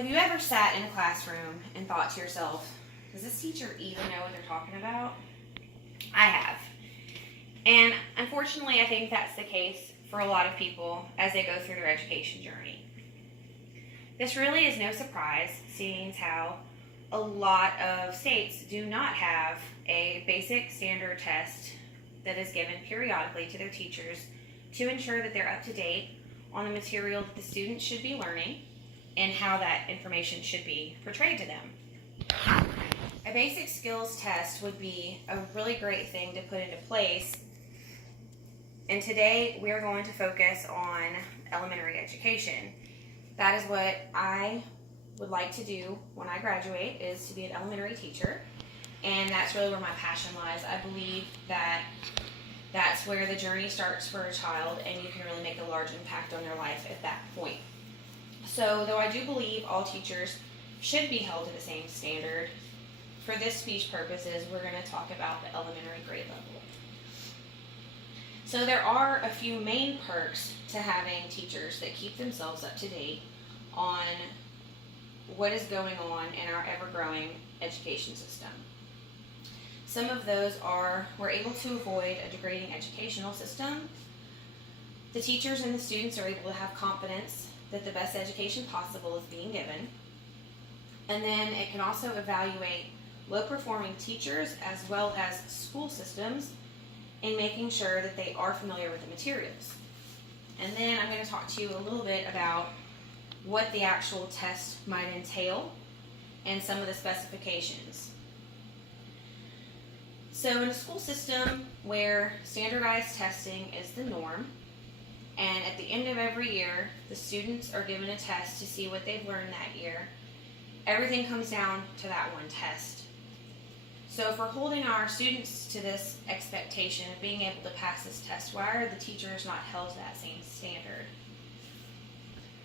Have you ever sat in a classroom and thought to yourself, does this teacher even know what they're talking about? I have. And unfortunately, I think that's the case for a lot of people as they go through their education journey. This really is no surprise, seeing how a lot of states do not have a basic standard test that is given periodically to their teachers to ensure that they're up to date on the material that the students should be learning and how that information should be portrayed to them. A basic skills test would be a really great thing to put into place, and today we're going to focus on elementary education. That is what I would like to do when I graduate, is to be an elementary teacher, and that's really where my passion lies. I believe that that's where the journey starts for a child, and you can really make a large impact on their life at that point. So, though I do believe all teachers should be held to the same standard, for this speech purposes, we're going to talk about the elementary grade level. So there are a few main perks to having teachers that keep themselves up to date on what is going on in our ever-growing education system. Some of those are, we're able to avoid a degrading educational system. The teachers and the students are able to have confidence that the best education possible is being given. And then it can also evaluate low-performing teachers as well as school systems in making sure that they are familiar with the materials. And then I'm going to talk to you a little bit about what the actual test might entail and some of the specifications. So in a school system where standardized testing is the norm, and at the end of every year, the students are given a test to see what they've learned that year, everything comes down to that one test. So if we're holding our students to this expectation of being able to pass this test, why are the teachers not held to that same standard?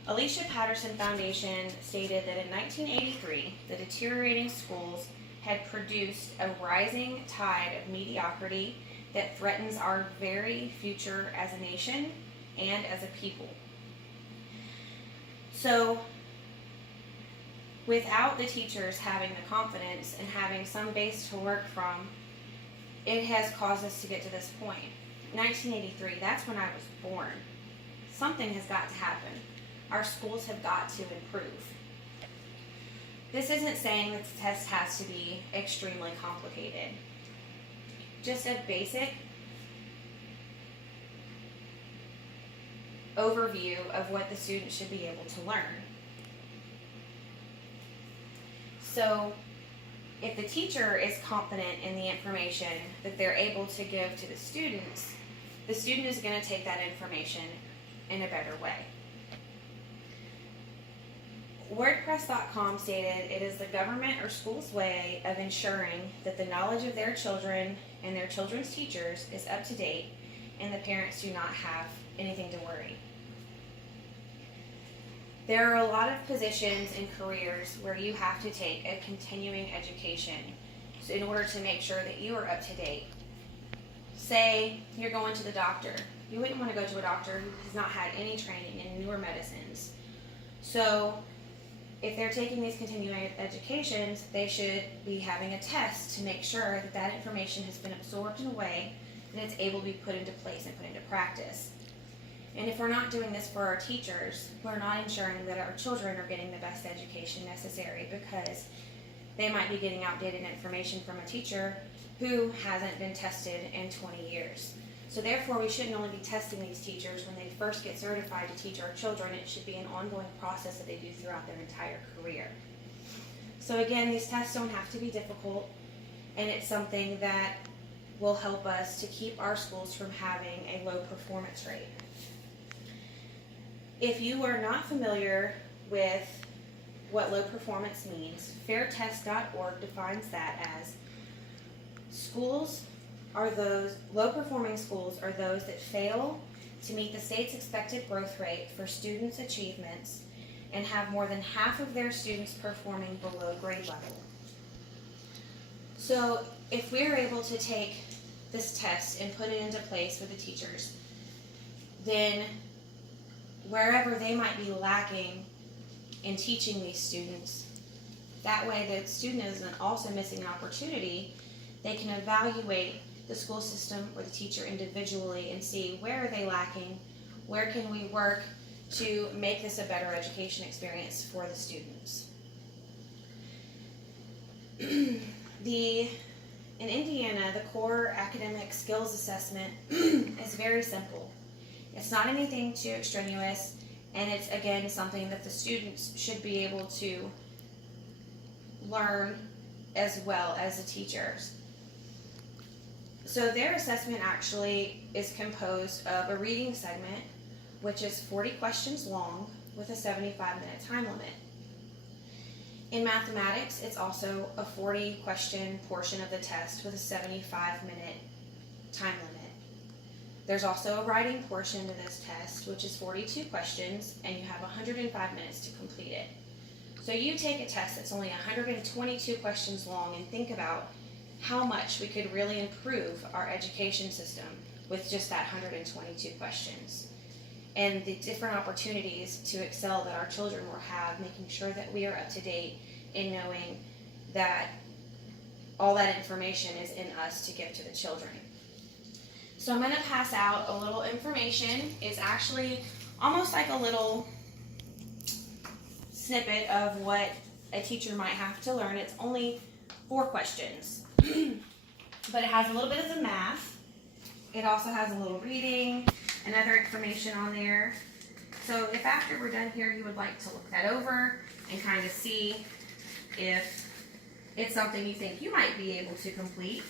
Alicia Patterson Foundation stated that in 1983, the deteriorating schools had produced a rising tide of mediocrity that threatens our very future as a nation and as a people. So, without the teachers having the confidence and having some base to work from, it has caused us to get to this point. 1983, that's when I was born. Something has got to happen. Our schools have got to improve. This isn't saying that the test has to be extremely complicated. Just a basic overview of what the student should be able to learn. So, if the teacher is confident in the information that they're able to give to the student is going to take that information in a better way. WordPress.com stated, "It is the government or school's way of ensuring that the knowledge of their children and their children's teachers is up to date and the parents do not have anything to worry." There are a lot of positions and careers where you have to take a continuing education in order to make sure that you are up to date. Say you're going to the doctor. You wouldn't want to go to a doctor who has not had any training in newer medicines. So if they're taking these continuing educations, they should be having a test to make sure that that information has been absorbed in a way that it's able to be put into place and put into practice. And if we're not doing this for our teachers, we're not ensuring that our children are getting the best education necessary, because they might be getting outdated information from a teacher who hasn't been tested in 20 years. So therefore, we shouldn't only be testing these teachers when they first get certified to teach our children. It should be an ongoing process that they do throughout their entire career. So again, these tests don't have to be difficult, and it's something that will help us to keep our schools from having a low performance rate. If you are not familiar with what low performance means, fairtest.org defines that as low performing schools are those that fail to meet the state's expected growth rate for students' achievements and have more than half of their students performing below grade level. So if we're able to take this test and put it into place with the teachers, then wherever they might be lacking in teaching these students. That way the student isn't also missing an opportunity. They can evaluate the school system or the teacher individually and see where are they lacking, where can we work to make this a better education experience for the students. In Indiana, the core academic skills assessment is very simple. It's not anything too extraneous, and it's, again, something that the students should be able to learn as well as the teachers. So their assessment actually is composed of a reading segment, which is 40 questions long with a 75-minute time limit. In mathematics, it's also a 40-question portion of the test with a 75-minute time limit. There's also a writing portion to this test, which is 42 questions, and you have 105 minutes to complete it. So you take a test that's only 122 questions long and think about how much we could really improve our education system with just that 122 questions. And the different opportunities to excel that our children will have, making sure that we are up to date in knowing that all that information is in us to give to the children. So I'm going to pass out a little information. It's actually almost like a little snippet of what a teacher might have to learn. It's only 4 questions, but it has a little bit of the math. It also has a little reading and other information on there. So if after we're done here you would like to look that over and kind of see if it's something you think you might be able to complete.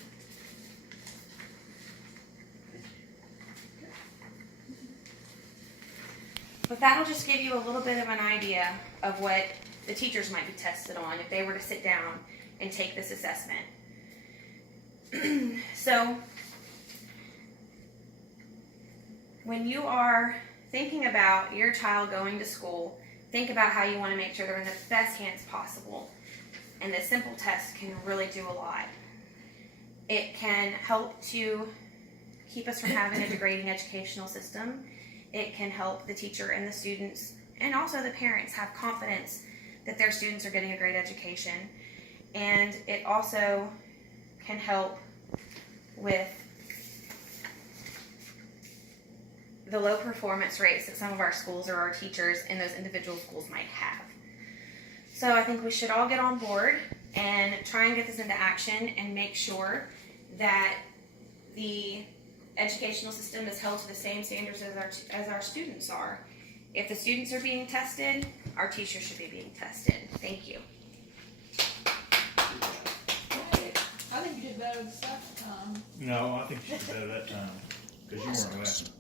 But that'll just give you a little bit of an idea of what the teachers might be tested on if they were to sit down and take this assessment. So when you are thinking about your child going to school, think about how you want to make sure they're in the best hands possible. And this simple test can really do a lot. It can help to keep us from having a degrading educational system. It can help the teacher and the students, and also the parents, have confidence that their students are getting a great education. And it also can help with the low performance rates that some of our schools or our teachers in those individual schools might have. So I think we should all get on board and try and get this into action and make sure that the educational system is held to the same standards as our students are. If the students are being tested, our teachers should be being tested. Thank you. I think you did better the second time. No, I think you did better that time, because you weren't laughing.